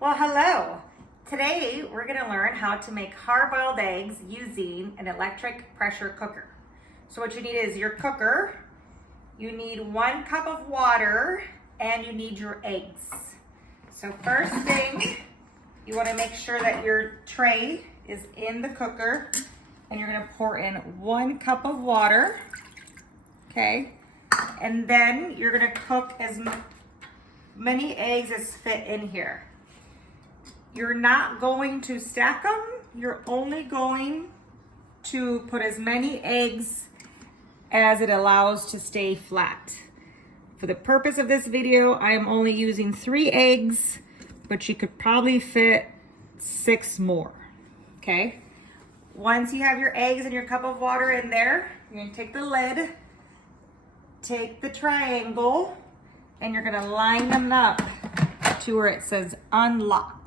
Well, hello. Today we're going to learn how to make hard-boiled eggs using an electric pressure cooker. So what you need is your cooker, you need 1 cup of water, and you need your eggs. So first thing, you want to make sure that your tray is in the cooker, and you're going to pour in 1 cup of water, okay? And then you're going to cook as many eggs as fit in here. You're not going to stack them. You're only going to put as many eggs as it allows to stay flat. For the purpose of this video, I am only using 3 eggs, but you could probably fit 6 more, okay? Once you have your eggs and your cup of water in there, you're gonna take the lid, take the triangle, and you're gonna line them up to where it says unlock.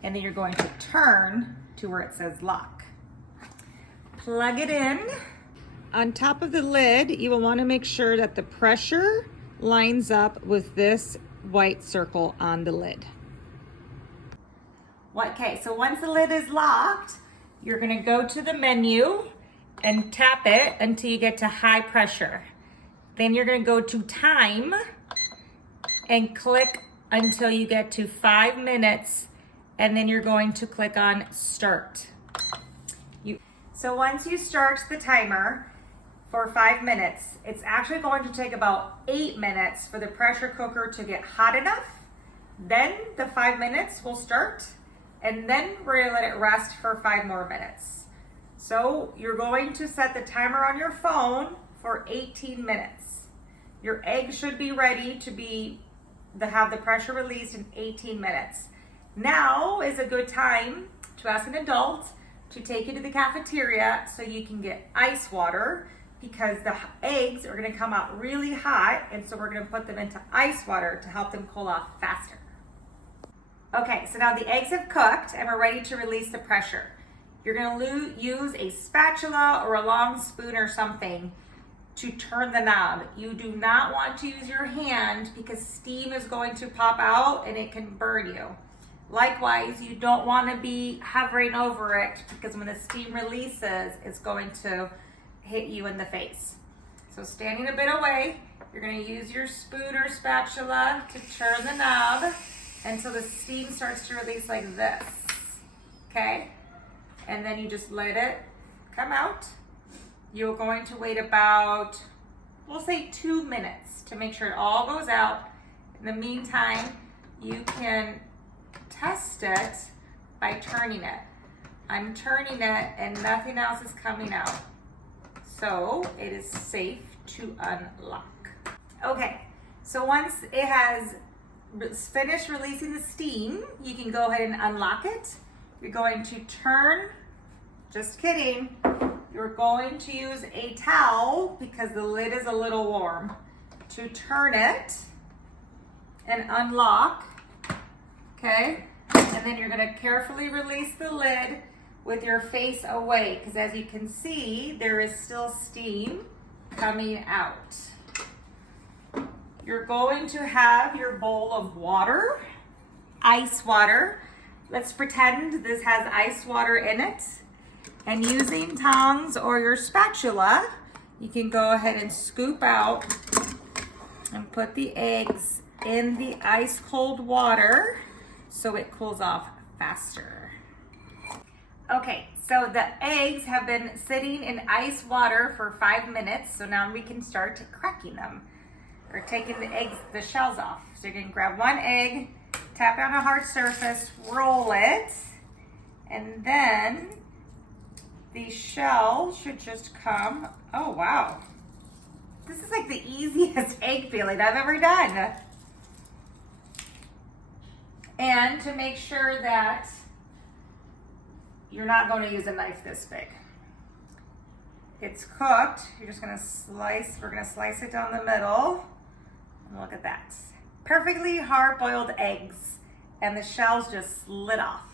And then you're going to turn to where it says lock. Plug it in. On top of the lid, you will want to make sure that the pressure lines up with this white circle on the lid. Okay, so once the lid is locked, you're going to go to the menu and tap it until you get to high pressure. Then you're going to go to time and click until you get to 5 minutes. And then you're going to click on start. So once you start the timer for 5 minutes, it's actually going to take about 8 minutes for the pressure cooker to get hot enough. Then the 5 minutes will start, and then we're gonna let it rest for 5 more minutes. So you're going to set the timer on your phone for 18 minutes. Your egg should be ready to have the pressure released in 18 minutes. Now is a good time to ask an adult to take you to the cafeteria so you can get ice water, because the eggs are going to come out really hot, and so we're going to put them into ice water to help them cool off faster. Okay, so now the eggs have cooked and we're ready to release the pressure. You're going to use a spatula or a long spoon or something to turn the knob. You do not want to use your hand because steam is going to pop out and it can burn you. Likewise, you don't want to be hovering over it because when the steam releases, it's going to hit you in the face. So standing a bit away, you're going to use your spoon or spatula to turn the knob until the steam starts to release like this, okay? And then you just let it come out. You're going to wait about, we'll say 2 minutes to make sure it all goes out. In the meantime, you can test it by turning it. I'm turning it and nothing else is coming out. So it is safe to unlock. Okay, so once it has finished releasing the steam, you can go ahead and unlock it. You're going to turn, just kidding, you're going to use a towel because the lid is a little warm to turn it and unlock. Okay, and then you're going to carefully release the lid with your face away, because as you can see, there is still steam coming out. You're going to have your bowl of water, ice water. Let's pretend this has ice water in it. And using tongs or your spatula, you can go ahead and scoop out and put the eggs in the ice cold water so it cools off faster. Okay, so the eggs have been sitting in ice water for 5 minutes, so now we can start cracking them. We're taking the shells off. So you're gonna grab 1 egg, tap it on a hard surface, roll it, and then the shell should just come. Oh wow, this is like the easiest egg peeling I've ever done. And to make sure that you're not going to use a knife this big. It's cooked. You're just going to slice. We're going to slice it down the middle. And look at that. Perfectly hard-boiled eggs. And the shells just slid off.